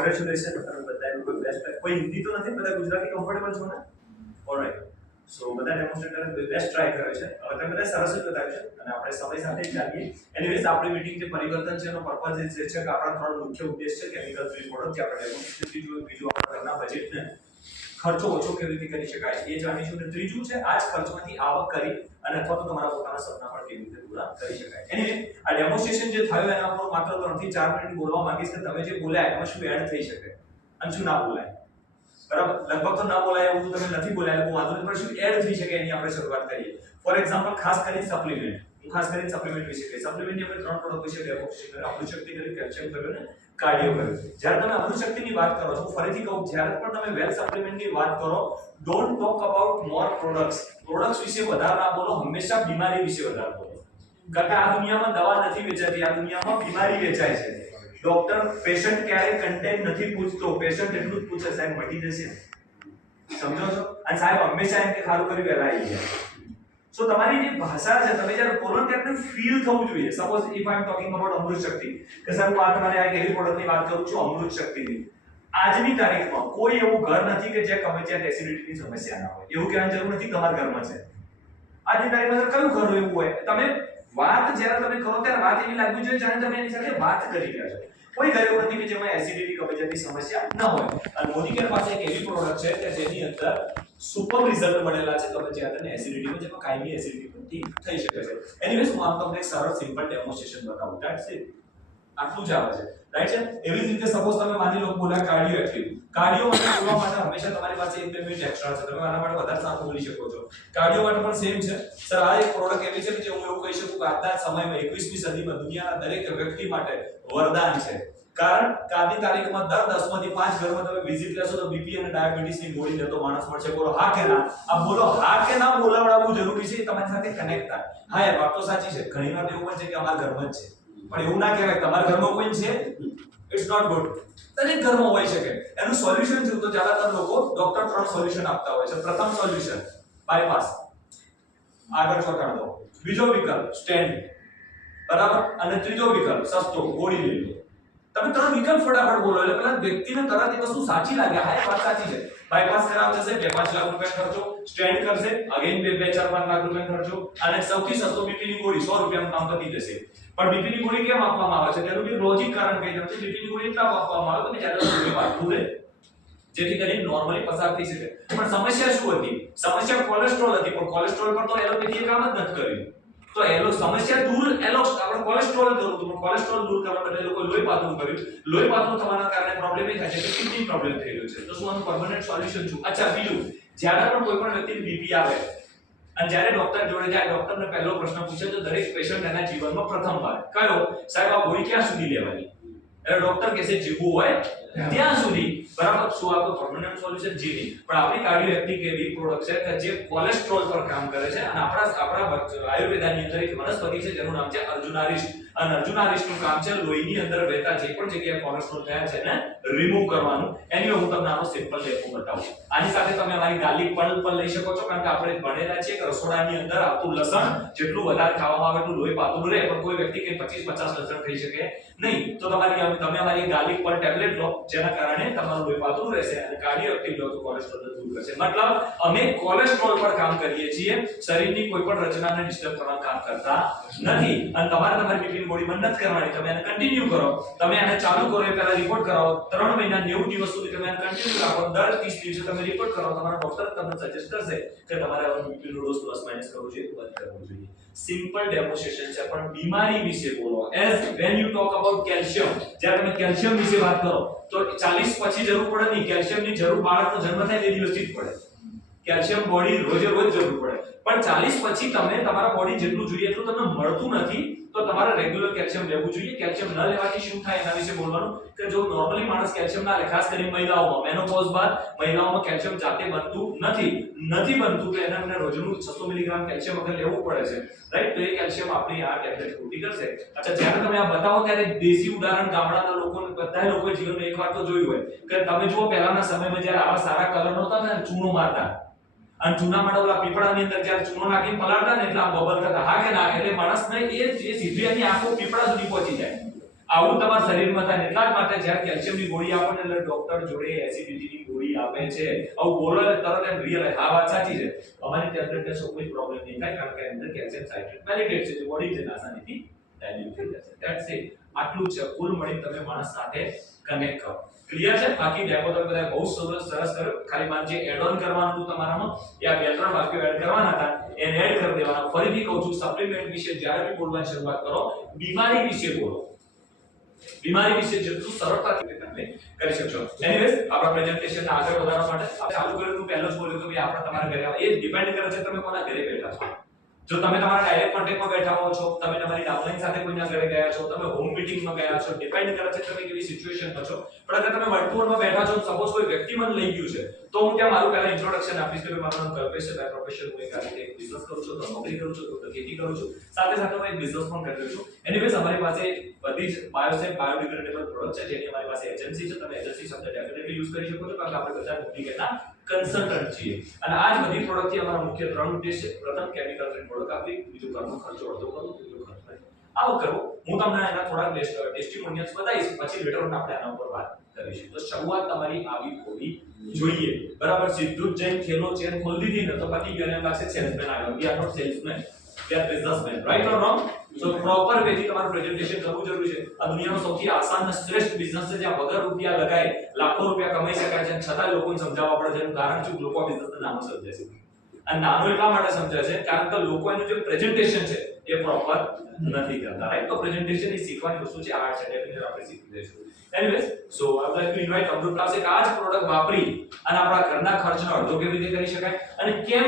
Congratulation, તમે બધાએ લોકો બેસ્ટ. કોઈ હિન્દી તો નથી, બધા ગુજરાતી કમ્ફર્ટેબલ છો ને? ઓલરાઈટ. સો બધા ડેમોન્સ્ટ્રેટર બેસ્ટ ટ્રાય કરે છે. હવે તમે બધા સરસ જ બતાવ્યું છે અને આપણે સમય સાથે ચાલીએ. એનીવેઝ આપણી મીટિંગ જે પરિવર્તન છે એનો પર્પઝ એ છે કે આપણા ત્રણ મુખ્ય ઉદ્દેશ છે: કેમિકલ ફ્રી પ્રોડક્ટ, જે આપણે ડેમોન્સ્ટ્રેટ જોયું, બીજું આપણા ઘરના બજેટને ખર્ચો ઓછો કેવી રીતે કરી શકાય એ જાણીશું, અને ત્રીજું છે આ જ ખર્ચમાંથી આવક કરી અને અથવા તો તમારા પોતાના સપના પણ કેવી રીતે પૂરા કરી શકાય. એનીવે આ ડેમોન્સ્ટ્રેશન જે થયું એના પર માત્ર 3 થી 4 મિનિટ બોલવા માંગીશ કે તમે જે બોલ્યા એમાં શું એડ થઈ શકે અને શું ના બોલાય. બરાબર, લગભગ તો ના બોલાય એવું તમે નથી બોલાય, બહુ વાંધો નહીં, પણ શું એડ થઈ શકે એની આપણે શરૂઆત કરીએ. ફોર એક્ઝામ્પલ, ખાસ કરીને સપ્લિમેન્ટ. હું ખાસ કરીને સપ્લિમેન્ટ વિશે કહીશ. સપ્લિમેન્ટની આપણે 3 પ્રોડક્ટ વિશે ડેમોન્સ્ટ્રેશન કર્યું: અમૃતશક્તિ કર્યું, કેલ્શિયમ કર્યું અને કાર્ડિયો કર્યું. જ્યારે તમે અમૃતશક્તિની વાત કરો છો, ફરીથી કહું, જ્યારે પણ તમે વેલ સપ્લિમેન્ટની વાત કરો, don't talk about more products વિશે વધારે ના બોલો, હંમેશા બીમારી વિશે વધારે બોલો. કારણ કે આ દુનિયામાં દવા નથી વેચાતી, આ દુનિયામાં બીમારી વેચાય છે. ડોક્ટર પેશન્ટ ક્યારે કન્ટેન્ટ નથી પૂછતો, પેશન્ટ એટલું જ પૂછે, સાહેબ મટી જશે, સમજો છો? અને સાહેબ હંમેશા એમ કે ખારું કરી વહેલા આવી ગયા. સો તમારી જે ભાષા છે, તમે જ્યારે બોલો ત્યારે ફીલ થવું જોઈએ. Suppose if I am talking about Amrit Shakti, કે સર હું આ તમારે આ એવી પ્રોડક્ટની વાત કરું છું અમૃત શક્તિની, આજની તારીખમાં કોઈ એવું ઘર નથી કે જ્યાં કમે ત્યાં એસિડિટીની સમસ્યા ના હોય. એવું કહેવાની જરૂર નથી તમારા ઘરમાં છે. આજની તારીખમાં કયું ઘર એવું હોય? તમે વાત જ્યારે તમે કરો ત્યારે વાત એવી લાગવી જોઈએ જાણે તમે એની સાથે વાત કરી રહ્યા છો. કોઈ ઘર એવું નથી કે જેમાં એસિડિટી કબજિયાતની સમસ્યા ન હોય. અને મોદી કેર પાસે એક એવી પ્રોડક્ટ છે કે જેની અંદર સુપર રિઝલ્ટ મળેલા છે કબજિયાત અને એસિડિટીમાં, જેમાં કાયમી એસિડિટી પણ ઠીક થઈ શકે છે. એનીવેઝ હું તમને એક સરળ સિમ્પલ ડેમોન્સ્ટ્રેશન બતાવું. That's it. આટલું જ આવે છે, રાઈટ છે? એવી જ રીતે સપોઝ તમે માની લો બોલા કાર્ડિયો એક્ટિવ. કાર્ડિયો માટે બોલવા માટે હંમેશા તમારી પાસે 1-2 મિનિટ એક્સ્ટ્રા છે, તમે આના માટે વધારે સારું બોલી શકો છો. કાર્ડિયો માટે પણ સેમ છે. સર આ એક પ્રોડક્ટ એવી છે કે જે હું એવું કહી શકું કે આજના સમયમાં 21મી સદીમાં દુનિયાના દરેક વ્યક્તિ માટે વરદાન છે. કારણ કે આજની તારીખમાં દર 10 માંથી 5 ઘરમાં તમે વિઝિટ લેશો તો બીપી અને ડાયાબિટીસની ગોળી લેતો માણસ મળશે. બોલો હા કે ના? આ બોલો હા કે ના બોલાવડાવવું જરૂરી છે તમારી સાથે કનેક્ટ થાય. હા, એ વાત તો સાચી છે. ઘણી વાર એવું પણ છે કે અમારા ઘરમાં જ છે, પણ એવું ના કહેવાય તમારા ઘરમાં કોઈ છે. It's not good. દરેક ઘરમાં હોઈ શકે. એનું સોલ્યુશન શું? તો જ્યાદાતર લોકો ડોક્ટર 3 સોલ્યુશન આપતા હોય છે. પ્રથમ સોલ્યુશન બાયપાસ, આગળ ચોંટાડ દો. બીજો વિકલ્પ સ્ટેન્ટ, બરાબર, અને ત્રીજો વિકલ્પ સસ્તો, ગોળી લઈ લો. તમે 3 વિકલ્પ ફટાફટ બોલો એટલે પેલા વ્યક્તિને તરત એ વસ્તુ સાચી લાગે. હા, એ વાત સાચી છે. બાયપાસ કરાવ જશે 2-5 લાખ રૂપિયા ખર્ચો, સ્ટેન્ટ કરશે અગેન 2-4-5 લાખ રૂપિયા ખર્ચો, અને સૌથી સસ્તો બીપીની ગોળી 100 રૂપિયામાં કામ પતી જશે. પણ બીપીની ગોળી કેમ આપવામાં આવે છે? તેનું બી લોજિક કારણ કહી દઉં છું. બીપીની ગોળી એટલા આપવામાં આવે તો કે જ્યાદા સુધી વાળતું રહે, જેથી કરીને નોર્મલી પસાર થઈ શકે. પણ સમસ્યા શું હતી? સમસ્યા કોલેસ્ટ્રોલ હતી, પણ કોલેસ્ટ્રોલ પર તો એલોપેથીએ કામ જ નથી કર્યું. તો એલો સમસ્યા દૂર આપણે કોલેસ્ટ્રોલ દૂર તો કોલેસ્ટ્રોલ દૂર કરવા માટે લોકો લોહી પાતળું કર્યું. લોહી પાતળું થવાના કારણે પ્રોબ્લેમ એ થાય છે કે કિડની પ્રોબ્લેમ થઈ રહ્યો છે. તો શું આનું પરમેનન્ટ સોલ્યુશન શું? અચ્છા, બીજું, જ્યારે પણ કોઈ પણ વ્યક્તિને બીપી આવે અને જ્યારે ડોક્ટર જોડે જાય, ડોક્ટરને પહેલો પ્રશ્ન પૂછે તો દરેક પેશન્ટ એના જીવનમાં પ્રથમવાર કયો? સાહેબ આ ગોળી ક્યાં સુધી લેવાની? એટલે ડોક્ટર કહેશે જીવવું હોય ત્યાં સુધી. બરાબર, શું આ કોઈ પરમેનન્ટ સોલ્યુશન? જી નહીં. પણ આપણી કાર્ડિયો એક્ટિવ એવી પ્રોડક્ટ છે કે જે કોલેસ્ટ્રોલ પર કામ કરે છે. અને આપણા આયુર્વેદની અંદર એક વનસ્પતિ છે જેનું નામ છે અર્જુનારિષ્ટ. અને અર્જુનારિષ્ટનું કામ છે લોહીની અંદર વહેતા જે પણ જગ્યાએ કોલેસ્ટ્રોલ થયા છે એને રિમૂવ કરવાનું. એની હું તમને આનો સિમ્પલ ડેમો બતાવું. આની સાથે તમે અમારી ગાર્લિક પલ્પ પણ લઈ શકો છો, કારણ કે આપણે ભણેલા છીએ કે રસોડાની અંદર આવતું લસણ જેટલું વધારે ખાવામાં આવે એટલું લોહી પાતળું રહે. પણ કોઈ વ્યક્તિ કે 25-50 લસણ ખાઈ શકે નહીં. તો તમે અમારી ગાર્લિક પલ્પ ટેબ્લેટ લો, જેના કારણે તમારું લોહી પાતળું રહેશે, અને કાર્ડિયો એક્ટિવ લો તો કોલેસ્ટ્રોલ દૂર કરશે. મતલબ અમે કોલેસ્ટ્રોલ પર કામ કરીએ છીએ, શરીરની કોઈ પણ રચનાને ડિસ્ટર્બ કરવાનું કામ કરતા નથી. અને તમારી બીપીની ગોળી બંધ નથી કરવાની. તમે એને કન્ટિન્યુ કરો. તમે એને ચાલુ કરો એ પહેલા રિપોર્ટ કરાવો. 3 મહિના 90 દિવસ સુધી તમે એને કન્ટિન્યુ રાખો. દર 30 દિવસે તમે રિપોર્ટ કરાવો. તમારા ડોક્ટર તમને સજેસ્ટ કરશે કે તમારે હવે બીપીનો ડોઝ પ્લસ માઈનસ કરવો જોઈએ, બંધ કરવો જોઈએ. સિમ્પલ ડેમોન્સ્ટ્રેશન છે, પણ બીમારી વિશે બોલો. As when you talk about calcium, જ્યારે તમે કેલ્શિયમ વિશે વાત કરો તો 40 પછી જરૂર પડે નહીં. કેલ્શિયમની જરૂર બાળકનો જન્મ થાય તે દિવસથી જ પડે. કેલ્શિયમ બોડી રોજ જરૂર પડે. પણ 40 પછી તમને તમારા બોડી જેટલું જોઈએ એટલું તમને મળતું નથી. તો તમારે રેગ્યુલર કેલ્શિયમ લેવું જોઈએ. કેલ્શિયમ ન લેવાથી શું થાય એના વિશે બોલવાનું કે જો નોર્મલી માણસ કેલ્શિયમ ના લે, ખાસ કરીને મહિલાઓમાં મેનોપોઝ બાદ મહિલાઓમાં કેલ્શિયમ જાતે બનતું નથી બનતું તો એને રોજનું 600 મિલીગ્રામ કેલ્શિયમ અગર લેવું પડે છે, રાઈટ? તો એ કેલ્શિયમ આપણી આ ટેબ્લેટ પૂરી કરશે. અચ્છા, જ્યારે તમે આ બતાવો ત્યારે દેશી ઉદાહરણ ગામડાના લોકોને બધા લોકોએ જીવનમાં એકવાર તો જોયું હોય કે તમે જુઓ પહેલાના સમયમાં જ્યારે આવા સારા કલર નહોતા ને ચૂનો મારતા, અને ચૂના માટે ઓલા પીપળાની અંદર જ્યારે ચૂનો નાખીને પલાળતા ને એટલે આ બબલ થતા. હા કે ના? એટલે માણસને એ સીધી એની આંખો પીપળા સુધી પહોંચી જાય. આવું તમારા શરીરમાં થાય એટલા જ માટે જ્યારે કેલ્શિયમની ગોળી આપો ને એટલે ડોક્ટર જોડે એસિડિટીની ગોળી આપે છે. આવું બોલો એટલે તરત એમ રિયલાઇઝ હા વાત સાચી છે. અમારી ટેબ્લેટ લેશો કોઈ પ્રોબ્લેમ નહીં થાય કારણ કે અંદર કેલ્શિયમ સાઇટ્રેટ વેલિડેટ છે, જે બોડી છે આસાનીથી ડાયલ્યુટ થઈ જશે. That's it. આટલું છે. કુલ મળી તમે માણસ સાથે કનેક્ટ કરો. ક્લિયર છે? બાકી ડેમો તમે બધા બહુ સરસ કર્યો. ખાલી મારે જે એડ ઓન કરવાનું હતું તમારામાં એ આ 2-3 વાક્યો એડ કરવાના હતા, એને એડ કરી દેવાના. ફરીથી કહું છું, સપ્લિમેન્ટ વિશે જ્યારે બી બોલવાની શરૂઆત કરો, બીમારી વિશે બોલો. બીમારી વિશે જેટલું સરળતાથી તમે કરી શકશો. એનીવેઝ, આપણા પ્રેઝન્ટેશન આગળ વધારવા માટે આપણે ચાલુ કર્યું તો પહેલો જ બોલ્યો તો ભાઈ આપણે તમારા ઘરે આવો. એ ડિપેન્ડ કરે છે તમે કોના ઘરે બેઠા છો. જો તમે તમારા ડાયરેક્ટ કોન્ટેક્ટમાં બેઠા હો છો, તમે તમારી ડાઉનલાઈન સાથે કોઈના ઘરે ગયા છો, તમે હોમ મીટિંગમાં ગયા છો, ડિપેન્ડ કરે છે તમે કેવી સિચ્યુએશનમાં છો. પણ અગર તમે વર્તુળમાં બેઠા છો, સપોઝ કોઈ વ્યક્તિ મને લઈ ગયું છે, તો હું ત્યાં મારું પહેલા ઇન્ટ્રોડક્શન આપીશ કે મારું નામ કલ્પેશ છે, બાય પ્રોફેશન હું એક આર્ટિટેક્ટ બિઝનેસ કરું છું, તો નોકરી કરું છું, તો ખેતી કરું છું, સાથે સાથે હું એક બિઝનેસ પણ કરી રહ્યો છું. એનીવેઝ, અમારી પાસે બધી જ બાયોસેફ બાયોડિગ્રેડેબલ પ્રોડક્ટ છે, જેની અમારી પાસે એજન્સી છે. તમે એજન્સી શબ્દ ડેફિનેટલી યુઝ કરી શકો છો કારણ કે આપણે બધા ડુપ્લિકેટના કન્સલ્ટન્ટ છીએ. અને આ જ બધી પ્રોડક્ટ થી અમારા મુખ્ય 3 ઉદ્દેશ છે. પ્રથમ, કેમિકલ ફ્રી પ્રોડક્ટ આપવી. બીજું, ઘરનો ખર્ચો અડધો કરવો. ત્રીજો, ખર્ચ આવો કરવો. હું તમને એના થોડા ટેસ્ટિમોનિયલ્સ બતાવીશ, પછી લેટર ઓન આપણે આના ઉપર વાત કરીશું. તો શરૂઆત તમારી આવી હોવી જોઈએ. બરાબર? સીધું જ જઈને ખેલો ચેન ખોલી દીધી ને તો પતી ગયો, એમ લાગશે સેલ્સમેન આવ્યો. We are not salesman, we are businessman. Right or wrong? So proper way થી તમારું પ્રેઝન્ટેશન કરવું જરૂરી છે. આ દુનિયાનો સૌથી આસાન અને શ્રેષ્ઠ બિઝનેસ છે, જ્યાં વગર રૂપિયા લગાય લાખો રૂપિયા કમાઈ શકાય છે, છતાં લોકોને સમજાવવા પડે છે. એનું કારણ શું? લોકો બિઝનેસને નાનો સમજે છે. અને નાનો એટલા માટે સમજે છે કારણ કે લોકો એનું જે પ્રેઝન્ટેશન છે એ પ્રોપર નથી કરતા. રાઈટ? તો પ્રેઝન્ટેશન એ શીખવાની વસ્તુ છે. આર્ટ છે, ડેફિનેટલી આપણે શીખી લઈશું. Anyways, so I would like to invite Amrit class એક આ જ પ્રોડક્ટ વાપરી અને આપણા ઘરના ખર્ચનો અડધો કેવી રીતે કરી શકાય અને કેમ